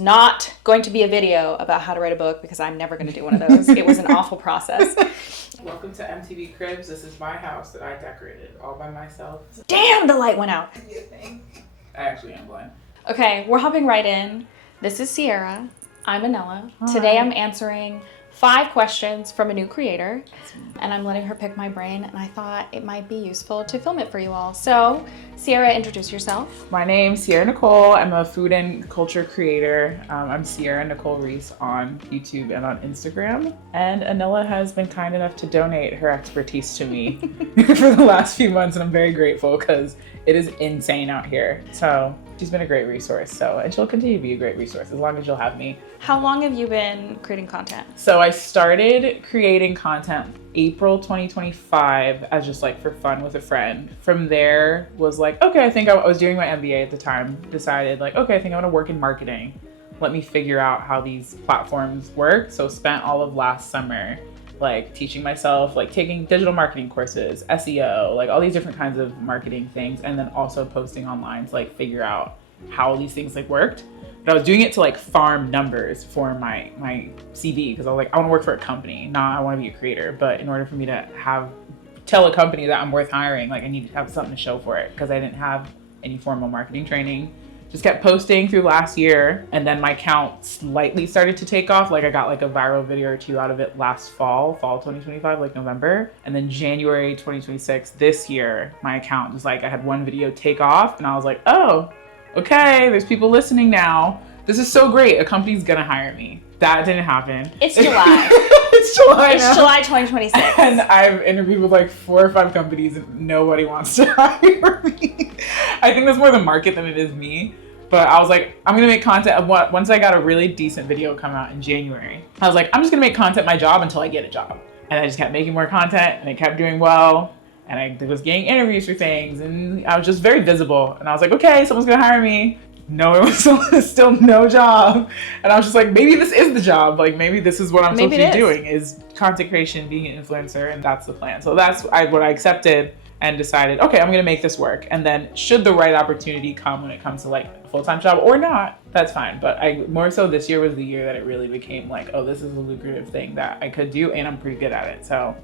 Not going to be a video about how to write a book because I'm never going to do one of those. It was an awful process. Welcome to MTV Cribs. This is my house that I decorated all by myself. Damn, the light went out. I actually am blind. Okay, we're hopping right in. This is Sierra. I'm Anela. Hi. Today I'm answering 5 questions from a new creator, and I'm letting her pick my brain, and I thought it might be useful to film it for you all. So, Sierra, introduce yourself. My name's Sierra Nicole. I'm a food and culture creator. I'm Sierra Nicole Reese on YouTube and on Instagram. And Anela has been kind enough to donate her expertise to me for the last few months, and I'm very grateful because it is insane out here. So she's been a great resource. And she'll continue to be a great resource as long as you'll have me. How long have you been creating content? So I started creating content April 2025 as just like for fun with a friend. From there was like, okay, I think I was doing my MBA at the time, decided like, okay, I think I want to work in marketing. Let me figure out how these platforms work. So spent all of last summer like teaching myself, like taking digital marketing courses, SEO, like all these different kinds of marketing things, and then also posting online to like figure out how these things like worked. But I was doing it to like farm numbers for my CV because I was like, I want to work for a company, not I want to be a creator. But in order for me to tell a company that I'm worth hiring, like I need to have something to show for it because I didn't have any formal marketing training. Just kept posting through last year, and then my account slightly started to take off. Like I got like a viral video or 2 out of it last fall 2025, like November. And then January 2026, this year, my account was like, I had 1 video take off and I was like, oh, okay, there's people listening now. This is so great. A company's gonna hire me. That didn't happen. It's July. It's July now. It's July 2026. And I've interviewed with like 4 or 5 companies and nobody wants to hire me. I think that's more the market than it is me. But I was like, I'm gonna make content of what, once I got a really decent video come out in January, I was like, I'm just gonna make content my job until I get a job. And I just kept making more content and it kept doing well. And I was getting interviews for things and I was just very visible. And I was like, okay, someone's gonna hire me. No, it was still no job. And I was just like, maybe this is the job. Like maybe this is what I'm supposed to be doing is content creation, being an influencer, and that's the plan. So that's what I accepted and decided, okay, I'm gonna make this work. And then should the right opportunity come when it comes to like a full-time job or not, that's fine. But more so this year was the year that it really became like, oh, this is a lucrative thing that I could do and I'm pretty good at it. So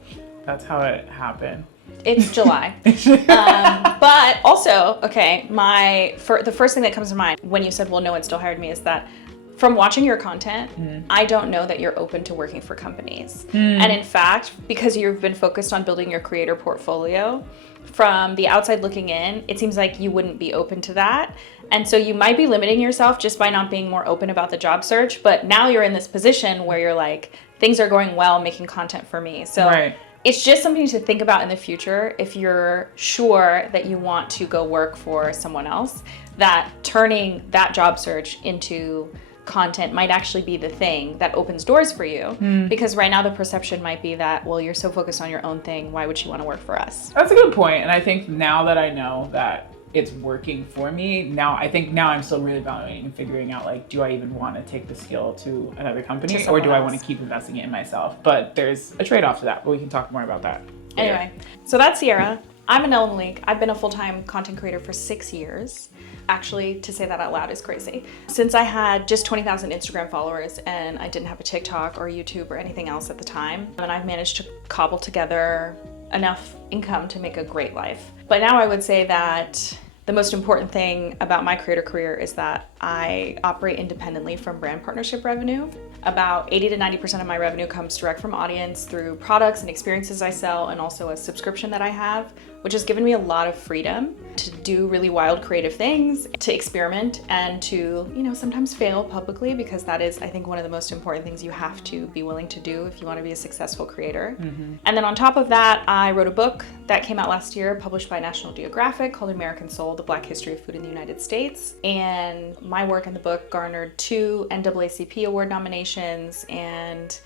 that's how it happened. It's July. But also, okay, the first thing that comes to mind when you said, well, no one still hired me, is that from watching your content, I don't know that you're open to working for companies. And in fact, because you've been focused on building your creator portfolio, from the outside looking in, it seems like you wouldn't be open to that. And so you might be limiting yourself just by not being more open about the job search. But now you're in this position where you're like, things are going well, making content for me. So right. It's just something to think about in the future if you're sure that you want to go work for someone else, that turning that job search into content might actually be the thing that opens doors for you. Because right now the perception might be that, well, you're so focused on your own thing, why would you want to work for us? That's a good point. And I think now that I know that it's working for me, I think I'm still really evaluating and figuring out like, do I even want to take the skill to another company or do I want to keep investing it in myself? But there's a trade-off to that, but we can talk more about that later. Anyway, so that's Sierra. I'm Anela Malik. I've been a full-time content creator for 6 years. Actually, to say that out loud is crazy. Since I had just 20,000 Instagram followers and I didn't have a TikTok or YouTube or anything else at the time, and I've managed to cobble together enough income to make a great life. But now I would say that the most important thing about my creator career is that I operate independently from brand partnership revenue. About 80 to 90% of my revenue comes direct from audience through products and experiences I sell, and also a subscription that I have, which has given me a lot of freedom to do really wild creative things, to experiment, and to, sometimes fail publicly, because that is, I think, one of the most important things you have to be willing to do if you want to be a successful creator. And then on top of that, I wrote a book that came out last year, published by National Geographic, called American Soul: The Black History of Food in the United States. And my work in the book garnered 2 NAACP award nominations, and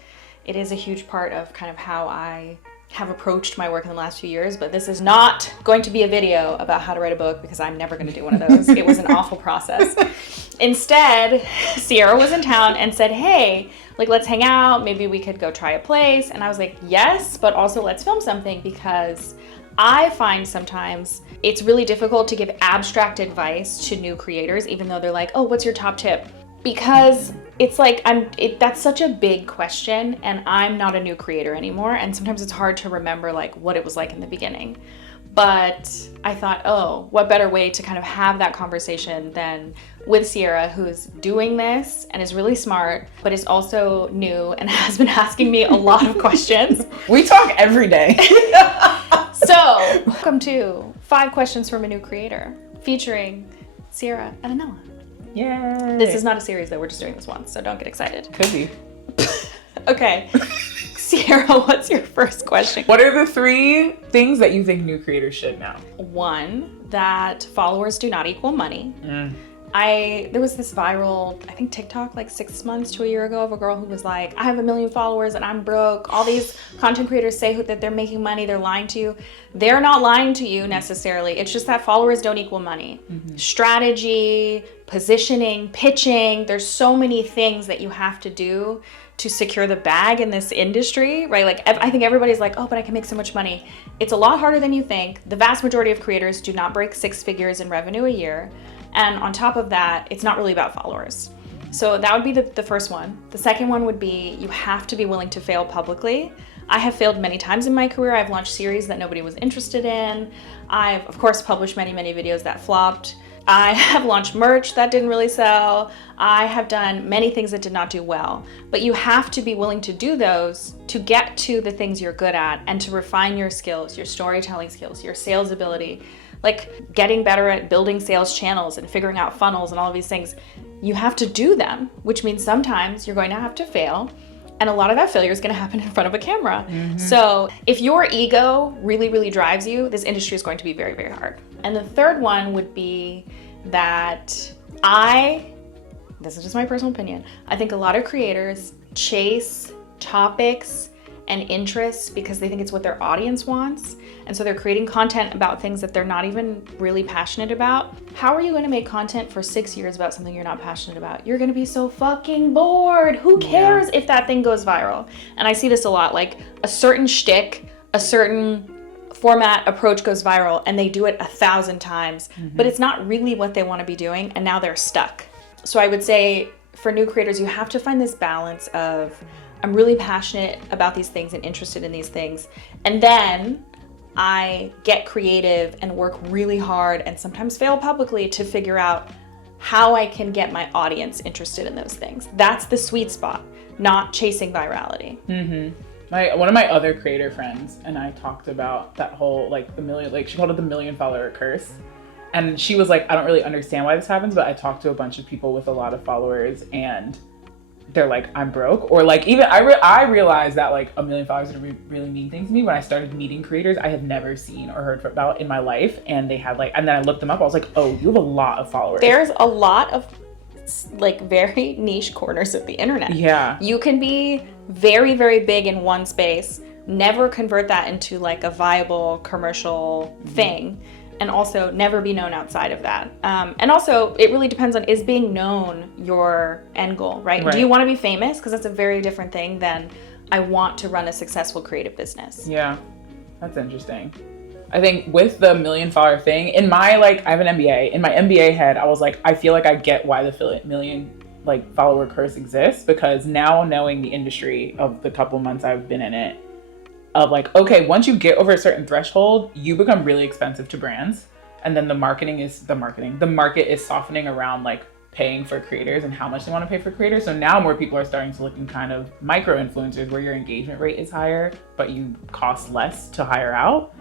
it is a huge part of kind of how I have approached my work in the last few years. But this is not going to be a video about how to write a book because I'm never going to do one of those. It was an awful process. Instead, Sierra was in town and said, hey, like, let's hang out. Maybe we could go try a place. And I was like, yes, but also let's film something, because I find sometimes it's really difficult to give abstract advice to new creators, even though they're like, oh, what's your top tip? Because it's like that's such a big question, and I'm not a new creator anymore, and sometimes it's hard to remember like what it was like in the beginning. But I thought, oh, what better way to kind of have that conversation than with Sierra, who's doing this and is really smart, but is also new and has been asking me a lot of questions. We talk every day. So, welcome to 5 Questions from a New Creator, featuring Sierra and Anela. Yay. This is not a series though, we're just doing this once, so don't get excited. Could be. Okay. Sierra, what's your first question? What are the 3 things that you think new creators should know? 1, that followers do not equal money. Mm. There was this viral, I think TikTok like 6 months to a year ago, of a girl who was like, I have 1 million followers and I'm broke. All these content creators say that they're making money, they're lying to you. They're not lying to you necessarily. It's just that followers don't equal money. Mm-hmm. Strategy, positioning, pitching, there's so many things that you have to do to secure the bag in this industry, right? Like, I think everybody's like, oh, but I can make so much money. It's a lot harder than you think. The vast majority of creators do not break 6 figures in revenue a year. And on top of that, it's not really about followers. So that would be the first one. The second one would be, you have to be willing to fail publicly. I have failed many times in my career. I've launched series that nobody was interested in. I've, of course, published many, many videos that flopped. I have launched merch that didn't really sell. I have done many things that did not do well. But you have to be willing to do those to get to the things you're good at and to refine your skills, your storytelling skills, your sales ability, like getting better at building sales channels and figuring out funnels and all of these things. You have to do them, which means sometimes you're going to have to fail. And a lot of that failure is going to happen in front of a camera. Mm-hmm. So if your ego really, really drives you, this industry is going to be very, very hard. And the third one would be that this is just my personal opinion, I think a lot of creators chase topics and interests because they think it's what their audience wants. And so they're creating content about things that they're not even really passionate about. How are you going to make content for 6 years about something you're not passionate about? You're going to be so fucking bored. Who cares if that thing goes viral? And I see this a lot, like a certain shtick, a certain format approach goes viral and they do it 1,000 times, but it's not really what they want to be doing, and now they're stuck. So I would say for new creators, you have to find this balance of, I'm really passionate about these things and interested in these things, and then I get creative and work really hard and sometimes fail publicly to figure out how I can get my audience interested in those things. That's the sweet spot, not chasing virality. Mm-hmm. One of my other creator friends and I talked about that whole, like, she called it the 1 million follower curse. And she was like, I don't really understand why this happens, but I talked to a bunch of people with a lot of followers and they're like, I'm broke. Or like, even I realized that like 1 million followers didn't really mean things to me when I started meeting creators I had never seen or heard about in my life. And they had like, and then I looked them up. I was like, oh, you have a lot of followers. There's a lot of like very niche corners of the internet. Yeah. You can be very, very big in one space, never convert that into like a viable commercial thing, and also never be known outside of that. And also, it really depends on, is being known your end goal, right? Do you want to be famous? Because that's a very different thing than I want to run a successful creative business. Yeah, that's interesting. I think with the 1 million follower thing, in my, like, I have an MBA. In my MBA head, I was like, I feel like I get why the 1 million like follower curse exists, because now knowing the industry of the couple months I've been in it, of like, okay, once you get over a certain threshold, you become really expensive to brands. And then the market is softening around like paying for creators and how much they want to pay for creators. So now more people are starting to look in kind of micro influencers where your engagement rate is higher, but you cost less to hire out.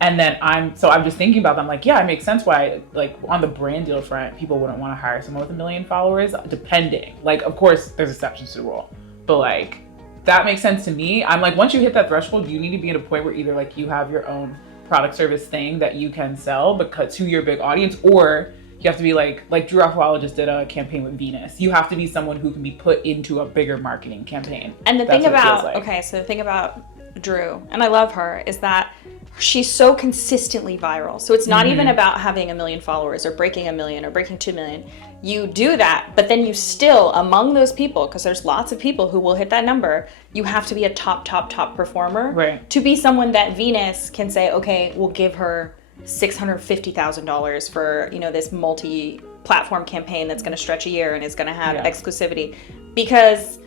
And then I'm just thinking about them, like, yeah, it makes sense why, like, on the brand deal front, people wouldn't want to hire someone with 1 million followers, depending. Like, of course, there's exceptions to the rule, but like, that makes sense to me. I'm like, once you hit that threshold, you need to be at a point where either like you have your own product service thing that you can sell because to your big audience, or you have to be like Geographic just did a campaign with Venus. You have to be someone who can be put into a bigger marketing campaign. And the thing about Drew, and I love her, is that she's so consistently viral. So it's not even about having 1 million followers or breaking 1 million or breaking 2 million. You do that, but then you still, among those people, because there's lots of people who will hit that number, you have to be a top performer. Right. To be someone that Venus can say, okay, we'll give her $650,000 for, this multi platform campaign that's going to stretch a year and is going to have exclusivity. Because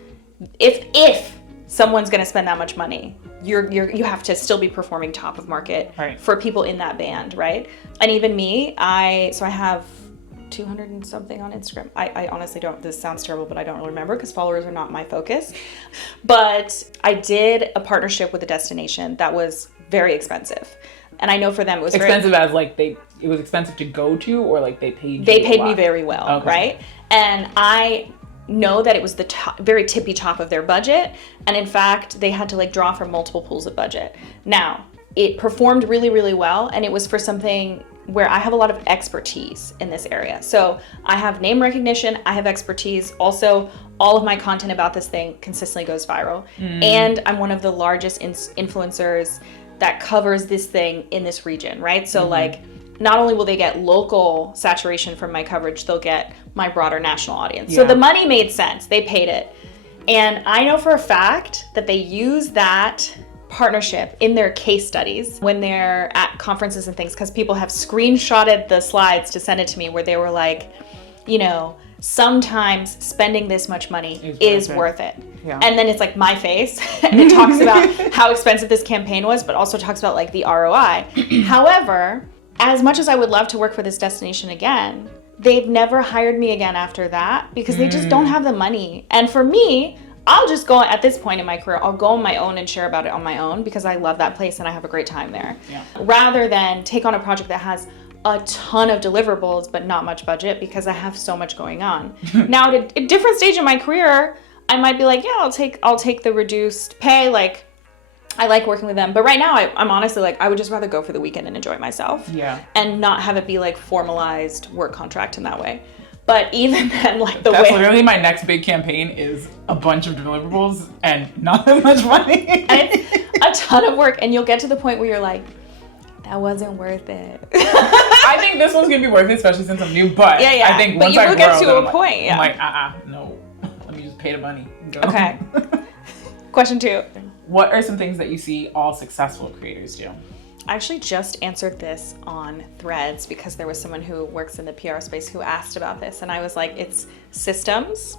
if someone's going to spend that much money, you have to still be performing top of market for people in that band, right? And even me, I have 200 and something on Instagram. I honestly don't, this sounds terrible, but I don't really remember because followers are not my focus. But I did a partnership with a destination that was very expensive. And I know for them it was expensive as like it was expensive to go to, or like they paid you They paid me very well, right? And I know that it was the very tippy top of their budget. And in fact, they had to like draw from multiple pools of budget. Now, it performed really, really well. And it was for something where I have a lot of expertise in this area. So I have name recognition, I have expertise. Also, all of my content about this thing consistently goes viral. And I'm one of the largest influencers that covers this thing in this region, right? So like, not only will they get local saturation from my coverage, they'll get my broader national audience. So the money made sense, they paid it. And I know for a fact that they use that partnership in their case studies when they're at conferences and things, because people have screenshotted the slides to send it to me where they were like, you know, sometimes spending this much money is worth it. Yeah. And then it's like my face and it talks about how expensive this campaign was, but also talks about like the ROI. However, as much as I would love to work for this destination again, they've never hired me again after that because they just don't have the money. And for me, I'll just go, at this point in my career, I'll go on my own and share about it on my own because I love that place and I have a great time there. Yeah. Rather than take on a project that has a ton of deliverables but not much budget because I have so much going on. Now, at a different stage in my career, I might be like, yeah, I'll take the reduced pay. Like, I like working with them. But right now, I'm honestly like, I would just rather go for the weekend and enjoy myself. Yeah. And not have it be like formalized work contract in that way. But even then, like That's literally my next big campaign is a bunch of deliverables and not that much money. And it's a ton of work. And you'll get to the point where you're like, that wasn't worth it. I think this one's going to be worth it, especially since I'm new. But I think once I grow, get to a point. I'm like, no. Let me just pay the money and go. Okay. Question 2. What are some things that you see all successful creators do? I actually just answered this on Threads because there was someone who works in the PR space who asked about this. And I was like, it's systems,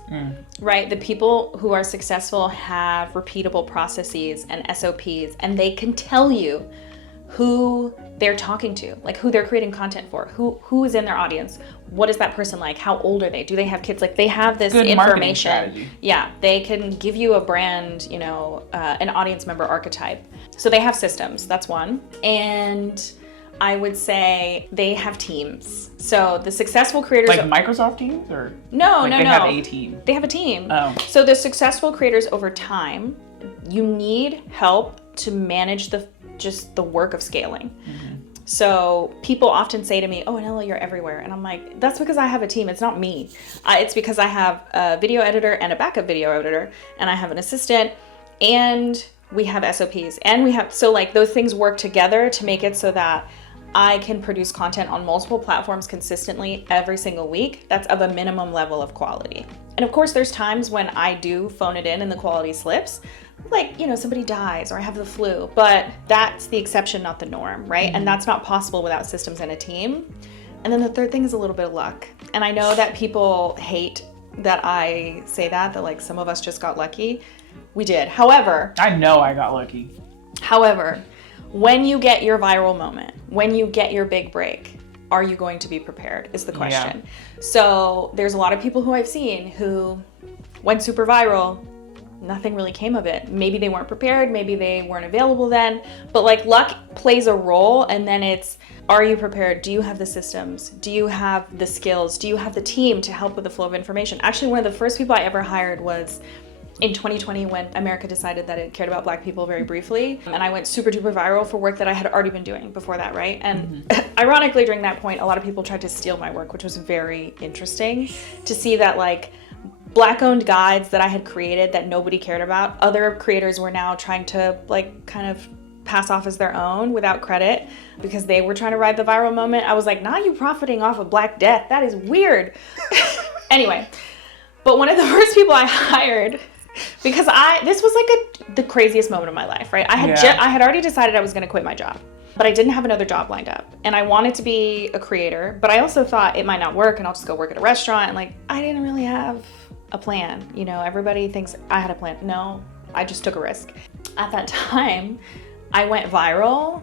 right? The people who are successful have repeatable processes and SOPs, and they can tell you who they're talking to, like who they're creating content for, who is in their audience, what is that person like, how old are they, do they have kids, like they have this good information. Yeah, they can give you a brand, you know, an audience member archetype. So they have systems, that's one. And I would say they have teams. So the successful creators— Like Microsoft Teams or? No. They have a team. They have a team. Oh. So the successful creators over time, you need help to manage just the work of scaling. So people often say to me, oh, Anela, you're everywhere. And I'm like, that's because I have a team. It's not me. It's because I have a video editor and a backup video editor, and I have an assistant, and we have SOPs, and we have, so like those things work together to make it so that I can produce content on multiple platforms consistently every single week that's of a minimum level of quality. And of course, there's times when I do phone it in and the quality slips. Like, you know, somebody dies or I have the flu, but that's the exception, not the norm, right? And that's not possible without systems and a team. And then the third thing is a little bit of luck. And I know that people hate that I say that like some of us just got lucky. We did. However, I know I got lucky. However, when you get your viral moment, when you get your big break, are you going to be prepared is the question. Yeah. So there's a lot of people who I've seen who went super viral, nothing really came of it. Maybe they weren't prepared, maybe they weren't available then, but like luck plays a role. And then it's, are you prepared? Do you have the systems? Do you have the skills? Do you have the team to help with the flow of information? Actually, one of the first people I ever hired was in 2020 when America decided that it cared about Black people very briefly. And I went super duper viral for work that I had already been doing before that, right? And ironically, during that point, a lot of people tried to steal my work, which was very interesting to see that like Black-owned guides that I had created that nobody cared about, other creators were now trying to like kind of pass off as their own without credit because they were trying to ride the viral moment. I was like, now you profiting off of Black death? That is weird. Anyway, but one of the first people I hired, because this was like the craziest moment of my life, right? I had already decided I was going to quit my job. but I didn't have another job lined up. And I wanted to be a creator, but I also thought it might not work and I'll just go work at a restaurant. And like, I didn't really have a plan. You know, everybody thinks I had a plan. No, I just took a risk. At that time, I went viral.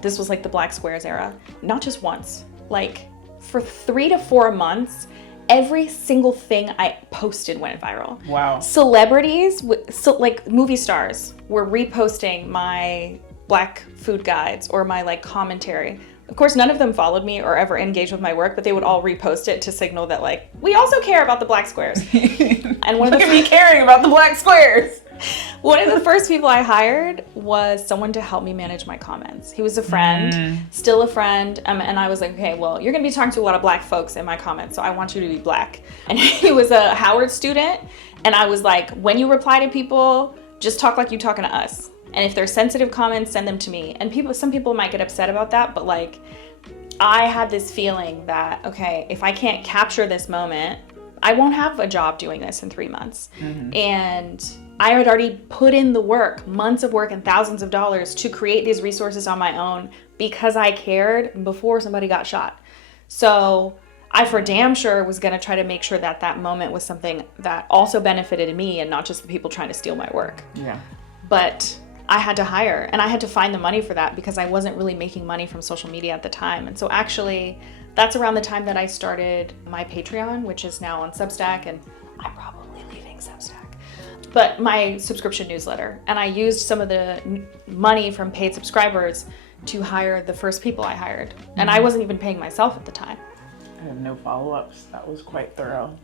This was like the Black Squares era. Not just once, like for 3 to 4 months, every single thing I posted went viral. Wow. Celebrities, so like movie stars, were reposting my Black food guides or my like commentary. Of course, none of them followed me or ever engaged with my work, but they would all repost it to signal that like, we also care about the Black squares. And Look at me caring about the Black squares. One of the first people I hired was someone to help me manage my comments. He was a friend, still a friend, and I was like, okay, well, you're gonna be talking to a lot of Black folks in my comments, so I want you to be Black. And he was a Howard student, and I was like, when you reply to people, just talk like you're talking to us. And if they're sensitive comments, send them to me. And some people might get upset about that, but like, I had this feeling that, okay, if I can't capture this moment, I won't have a job doing this in 3 months. And I had already put in the work, months of work and thousands of dollars to create these resources on my own because I cared before somebody got shot. So I for damn sure was gonna try to make sure that that moment was something that also benefited me and not just the people trying to steal my work. Yeah. But I had to hire and I had to find the money for that because I wasn't really making money from social media at the time. And so actually, that's around the time that I started my Patreon, which is now on Substack, and I'm probably leaving Substack. But my subscription newsletter, and I used some of the money from paid subscribers to hire the first people I hired. And I wasn't even paying myself at the time. I have no follow-ups. That was quite thorough.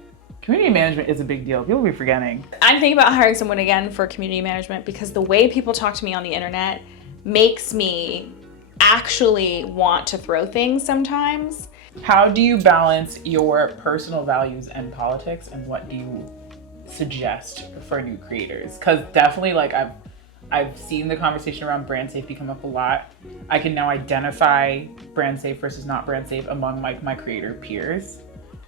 Community management is a big deal. People be forgetting. I'm thinking about hiring someone again for community management because the way people talk to me on the internet makes me actually want to throw things sometimes. How do you balance your personal values and politics, and what do you suggest for new creators? Because definitely, like, I've seen the conversation around brand safety come up a lot. I can now identify brand safe versus not brand safe among like my creator peers,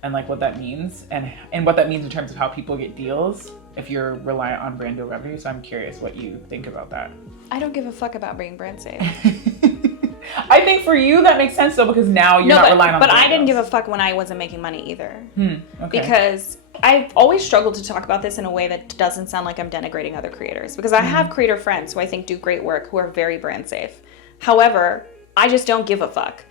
and like what that means, and what that means in terms of how people get deals if you're reliant on brand deal revenue. So I'm curious what you think about that. I don't give a fuck about being brand safe. I think for you that makes sense though, because now you're not relying on. But I didn't give a fuck when I wasn't making money either. Okay. Because I've always struggled to talk about this in a way that doesn't sound like I'm denigrating other creators. Because I have creator friends who I think do great work who are very brand safe. However, I just don't give a fuck.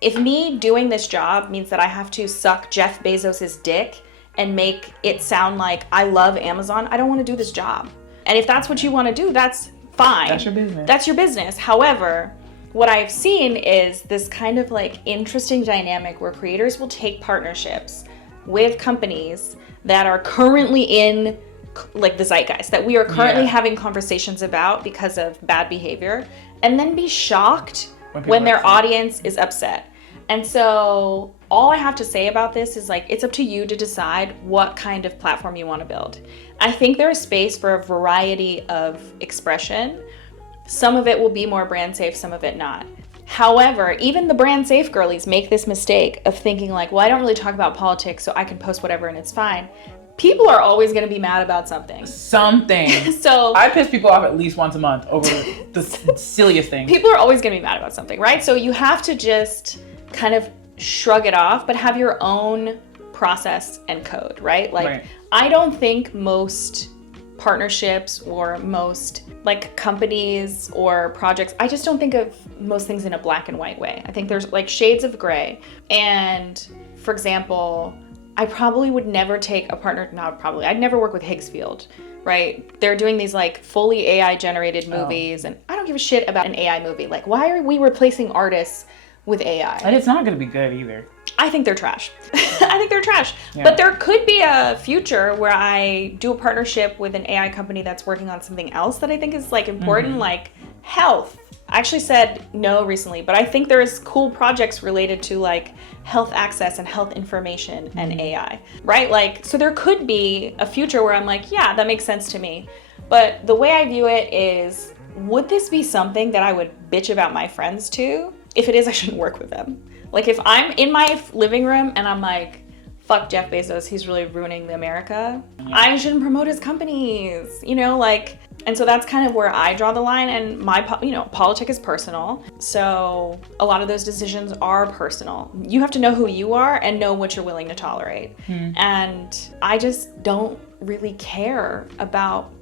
If me doing this job means that I have to suck Jeff Bezos's dick and make it sound like I love Amazon, I don't want to do this job. And if that's what you want to do, that's fine. That's your business. That's your business. However, what I've seen is this kind of like interesting dynamic where creators will take partnerships with companies that are currently in like the zeitgeist, that we are currently having conversations about because of bad behavior, and then be shocked when their audience is upset. And so all I have to say about this is like, it's up to you to decide what kind of platform you want to build. I think there is space for a variety of expression. Some of it will be more brand safe, some of it not. However, even the brand safe girlies make this mistake of thinking like, well, I don't really talk about politics, so I can post whatever and it's fine. People are always going to be mad about something. So I piss people off at least once a month over the silliest thing. People are always going to be mad about something, right? So you have to just kind of shrug it off, but have your own process and code, right? Like, I don't think most partnerships or most like companies or projects, I just don't think of most things in a black and white way. I think there's like shades of gray. And for example, I probably would never take a partner, I'd never work with Higgsfield, right? They're doing these like fully AI generated movies, and I don't give a shit about an AI movie. Like, why are we replacing artists with AI? And it's not gonna be good either. I think they're trash. I think they're trash. Yeah. But there could be a future where I do a partnership with an AI company that's working on something else that I think is like important, like health. I actually said no recently, but I think there's cool projects related to like health access and health information and AI, right? Like, so there could be a future where I'm like, yeah, that makes sense to me. But the way I view it is, would this be something that I would bitch about my friends to? If it is, I shouldn't work with them. Like if I'm in my living room and I'm like, fuck Jeff Bezos, he's really ruining America, I shouldn't promote his companies. You know, like And so that's kind of where I draw the line, and politics is personal. So a lot of those decisions are personal. You have to know who you are and know what you're willing to tolerate. And I just don't really care about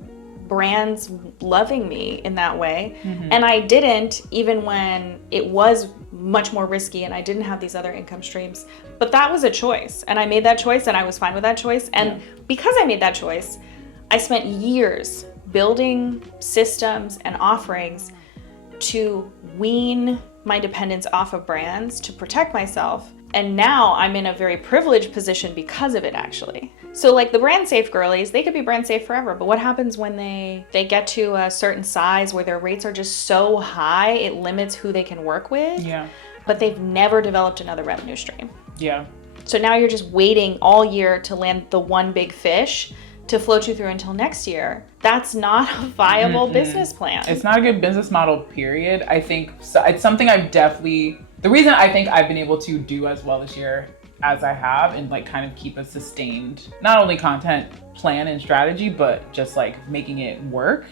brands loving me in that way. And I didn't, even when it was much more risky and I didn't have these other income streams. But that was a choice, and I made that choice, and I was fine with that choice. And because I made that choice, I spent years building systems and offerings to wean my dependence off of brands to protect myself. And now I'm in a very privileged position because of it, actually. So like the brand safe girlies, they could be brand safe forever, but what happens when they get to a certain size where their rates are just so high, it limits who they can work with, but they've never developed another revenue stream. So now you're just waiting all year to land the one big fish to float you through until next year. That's not a viable business plan. It's not a good business model, period. I think it's something the reason I think I've been able to do as well this year as I have and like kind of keep a sustained, not only content plan and strategy, but just like making it work,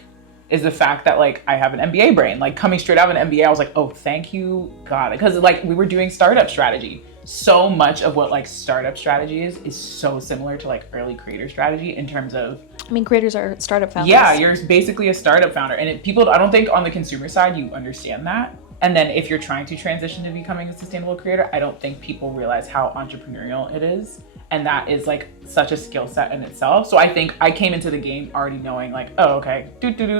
is the fact that like I have an MBA brain. Like coming straight out of an MBA, I was like, oh, thank you, God. Because like we were doing startup strategy. So much of what like startup strategy is so similar to like early creator strategy in terms of, I mean, creators are startup founders. Yeah, you're basically a startup founder. And I don't think on the consumer side, you understand that. And then if you're trying to transition to becoming a sustainable creator, I don't think people realize how entrepreneurial it is. And that is like such a skill set in itself. So I think I came into the game already knowing like, oh, okay,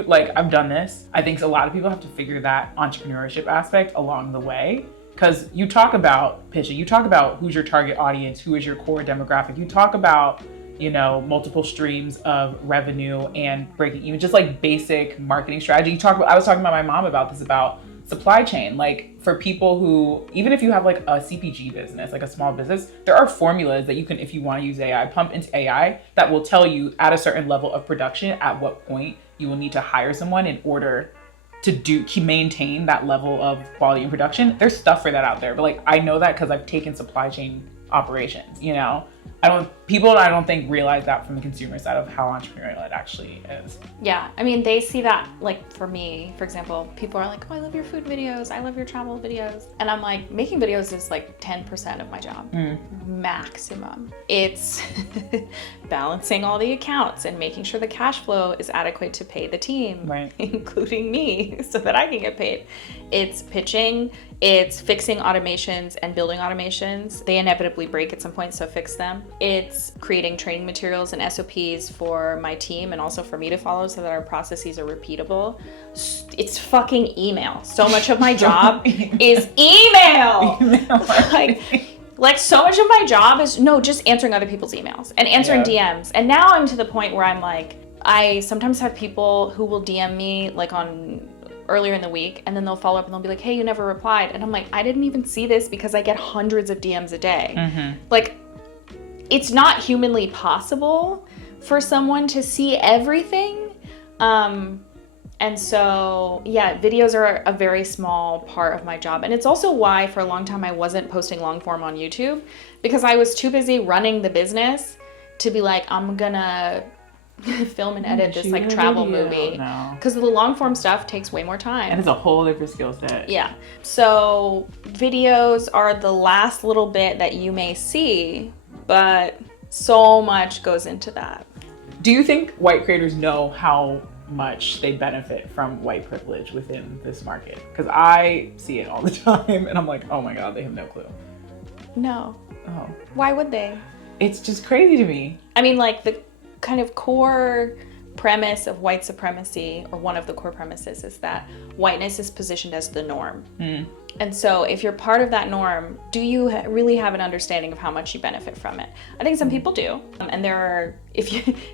like I've done this. I think a lot of people have to figure that entrepreneurship aspect along the way. Because you talk about pitching, you talk about who's your target audience, who is your core demographic. You talk about, multiple streams of revenue and breaking even, just like basic marketing strategy. I was talking about my mom about this, about supply chain. Like for people who, even if you have like a CPG business, like a small business, there are formulas that you can, if you want to use AI, pump into AI that will tell you at a certain level of production, at what point you will need to hire someone in order to maintain that level of quality and production. There's stuff for that out there, but like I know that because I've taken supply chain operations. I don't think realize that from the consumer side of how entrepreneurial it actually is. Yeah, I mean, they see that, like for me, for example, people are like, oh, I love your food videos, I love your travel videos. And I'm like, making videos is like 10% of my job, maximum. It's balancing all the accounts and making sure the cash flow is adequate to pay the team, including me, so that I can get paid. It's pitching, it's fixing automations and building automations. They inevitably break at some point, so fix them. It's creating training materials and SOPs for my team and also for me to follow so that our processes are repeatable. It's fucking email. So much of my job is email. Like so much of my job is just answering other people's emails and answering DMs. And now I'm to the point where I'm like, I sometimes have people who will DM me like on earlier in the week, and then they'll follow up and they'll be like, hey, you never replied. And I'm like, I didn't even see this because I get hundreds of DMs a day. Like, it's not humanly possible for someone to see everything. And so, videos are a very small part of my job. And it's also why for a long time I wasn't posting long form on YouTube, because I was too busy running the business to be like, I'm gonna film and edit this like travel movie, because the long form stuff takes way more time and it's a whole different skill set. So videos are the last little bit that you may see, but so much goes into that. Do you think white creators know how much they benefit from white privilege within this market? Because I see it all the time and I'm like, oh my God, they have no clue. No. Oh. Why would they? It's just crazy to me. I mean, like the kind of core premise of white supremacy, or one of the core premises, is that whiteness is positioned as the norm. And so if you're part of that norm, do you really have an understanding of how much you benefit from it? I think some people do. And there are,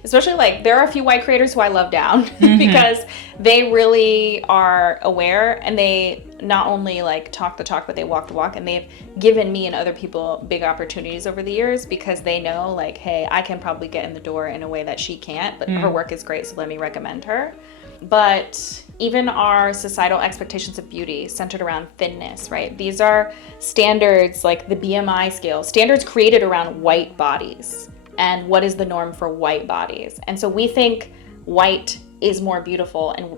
especially like, there are a few white creators who I love down because they really are aware, and they not only like talk the talk, but they walk the walk. And they've given me and other people big opportunities over the years because they know like, hey, I can probably get in the door in a way that she can't, but her work is great, so let me recommend her. But even our societal expectations of beauty centered around thinness, right? These are standards like the BMI scale, standards created around white bodies and what is the norm for white bodies. And so we think white is more beautiful, and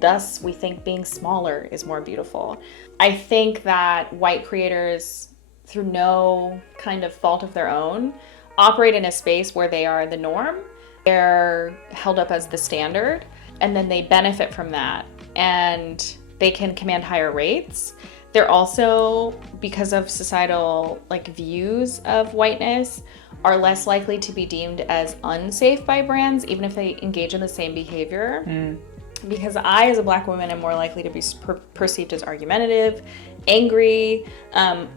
thus we think being smaller is more beautiful. I think that white creators, through no kind of fault of their own, operate in a space where they are the norm. They're held up as the standard, and then they benefit from that, and they can command higher rates. They're also, because of societal like views of whiteness, are less likely to be deemed as unsafe by brands, even if they engage in the same behavior. Because I, as a Black woman, am more likely to be perceived as argumentative, angry.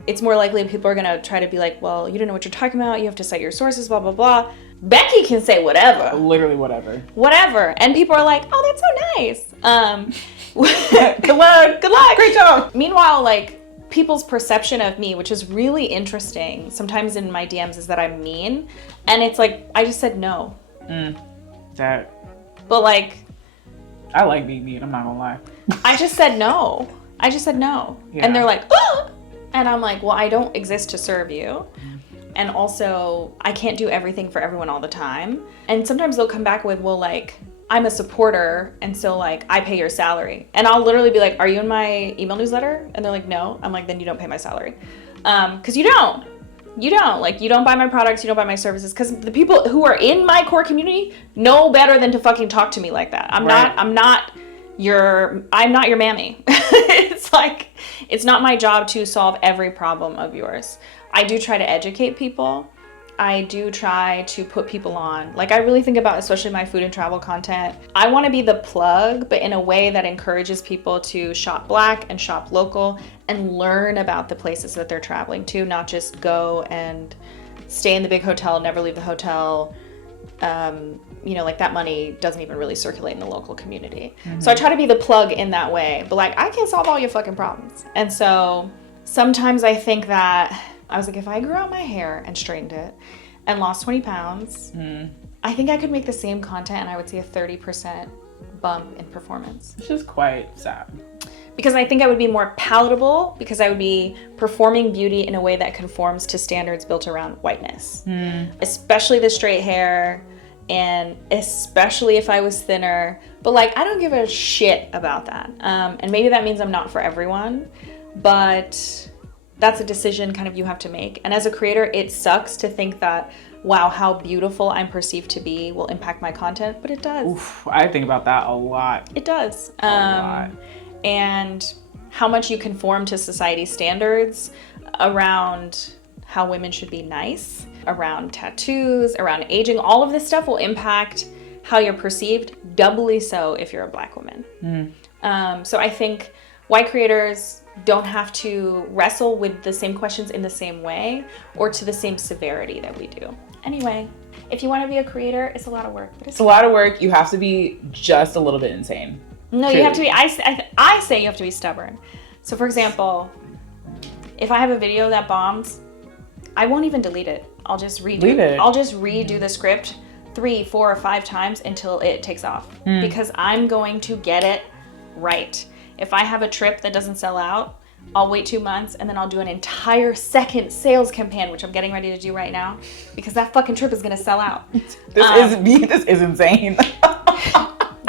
It's more likely people are gonna try to be like, well, you don't know what you're talking about, you have to cite your sources, blah, blah, blah. Becky can say whatever. Literally whatever. Whatever. And people are like, oh, that's so nice. Good luck. Good luck. Great job. Meanwhile, like, people's perception of me, which is really interesting sometimes in my DMs, is that I'm mean. And it's like, I just said no. That. But like, I like being mean, I'm not gonna lie. I just said no. Yeah. And they're like, oh! And I'm like, well, I don't exist to serve you. And also, I can't do everything for everyone all the time. And sometimes they'll come back with, well, like, I'm a supporter, and so like I pay your salary. And I'll literally be like, are you in my email newsletter? And they're like, no. I'm like, then you don't pay my salary. Because you don't. Like, you don't buy my products, you don't buy my services. Because the people who are in my core community know better than to fucking talk to me like that. I'm not your mammy. It's like, it's not my job to solve every problem of yours. I do try to educate people. I do try to put people on. Like, I really think about, especially my food and travel content, I want to be the plug, but in a way that encourages people to shop Black and shop local and learn about the places that they're traveling to, not just go and stay in the big hotel, never leave the hotel. Like, that money doesn't even really circulate in the local community. So I try to be the plug in that way, but like, I can't solve all your fucking problems. And so sometimes I think that I was like, if I grew out my hair and straightened it and lost 20 pounds, I think I could make the same content and I would see a 30% bump in performance. Which is quite sad. Because I think I would be more palatable, because I would be performing beauty in a way that conforms to standards built around whiteness. Especially the straight hair, and especially if I was thinner. But like, I don't give a shit about that. And maybe that means I'm not for everyone, but that's a decision kind of you have to make. And as a creator, it sucks to think that, wow, how beautiful I'm perceived to be will impact my content, but it does. Oof, I think about that a lot. It does. A lot. And how much you conform to society's standards around how women should be nice, around tattoos, around aging, all of this stuff will impact how you're perceived, doubly so if you're a Black woman. So I think white creators don't have to wrestle with the same questions in the same way or to the same severity that we do. Anyway, if you want to be a creator, it's a lot of work. But it's a lot of work. You have to be just a little bit insane. No, Truly. You have to be, I say you have to be stubborn. So for example, if I have a video that bombs, I won't even delete it. I'll just redo the script 3, 4, or 5 times until it takes off. Because I'm going to get it right. If I have a trip that doesn't sell out, I'll wait 2 months and then I'll do an entire second sales campaign, which I'm getting ready to do right now, because that fucking trip is gonna sell out. This is insane.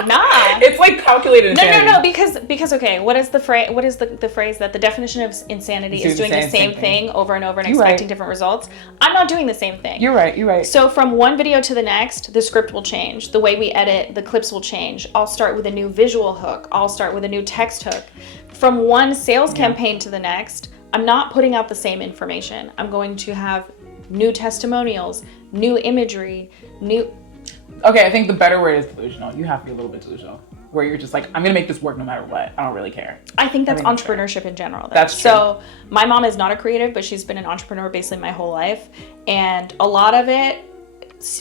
Nah. It's like calculated insanity. No, because okay, what is the phrase that the definition of insanity is doing the same thing over and over and expecting different results? I'm not doing the same thing. You're right. So from one video to the next, the script will change. The way we edit, the clips will change. I'll start with a new visual hook. I'll start with a new text hook. From one sales campaign to the next, I'm not putting out the same information. I'm going to have new testimonials, new imagery, Okay, I think the better word is delusional. You have to be a little bit delusional, where you're just like, I'm gonna make this work no matter what. I don't really care. I think that's entrepreneurship in general. That's true. So my mom is not a creative, but she's been an entrepreneur basically my whole life. And a lot of it,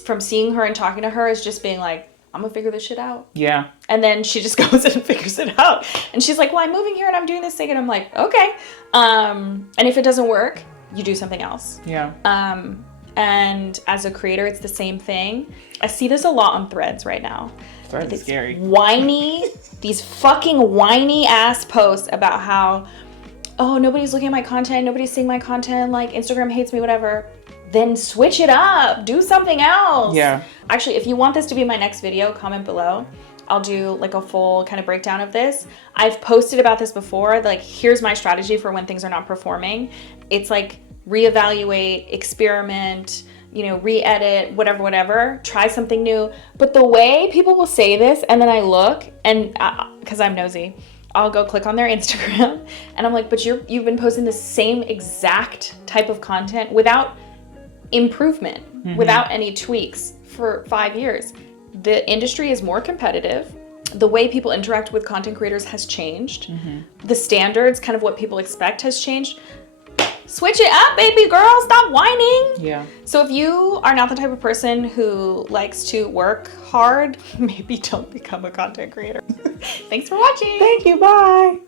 from seeing her and talking to her, is just being like, I'm gonna figure this shit out. Yeah. And then she just goes in and figures it out. And she's like, well, I'm moving here and I'm doing this thing. And I'm like, okay. And if it doesn't work, you do something else. Yeah. And as a creator, it's the same thing. I see this a lot on Threads right now. Threads is scary. These fucking whiny ass posts about how, oh, nobody's looking at my content, nobody's seeing my content, like Instagram hates me, whatever. Then switch it up, do something else. Yeah. Actually, if you want this to be my next video, comment below. I'll do like a full kind of breakdown of this. I've posted about this before, like here's my strategy for when things are not performing. It's like reevaluate, experiment, re-edit, whatever, try something new. But the way people will say this, and then I look, and because I'm nosy, I'll go click on their Instagram, and I'm like, but you've been posting the same exact type of content without improvement, without any tweaks for 5 years. The industry is more competitive. The way people interact with content creators has changed. The standards, kind of what people expect, has changed. Switch it up, baby girl. Stop whining. Yeah. So if you are not the type of person who likes to work hard, maybe don't become a content creator. Thanks for watching. Thank you. Bye.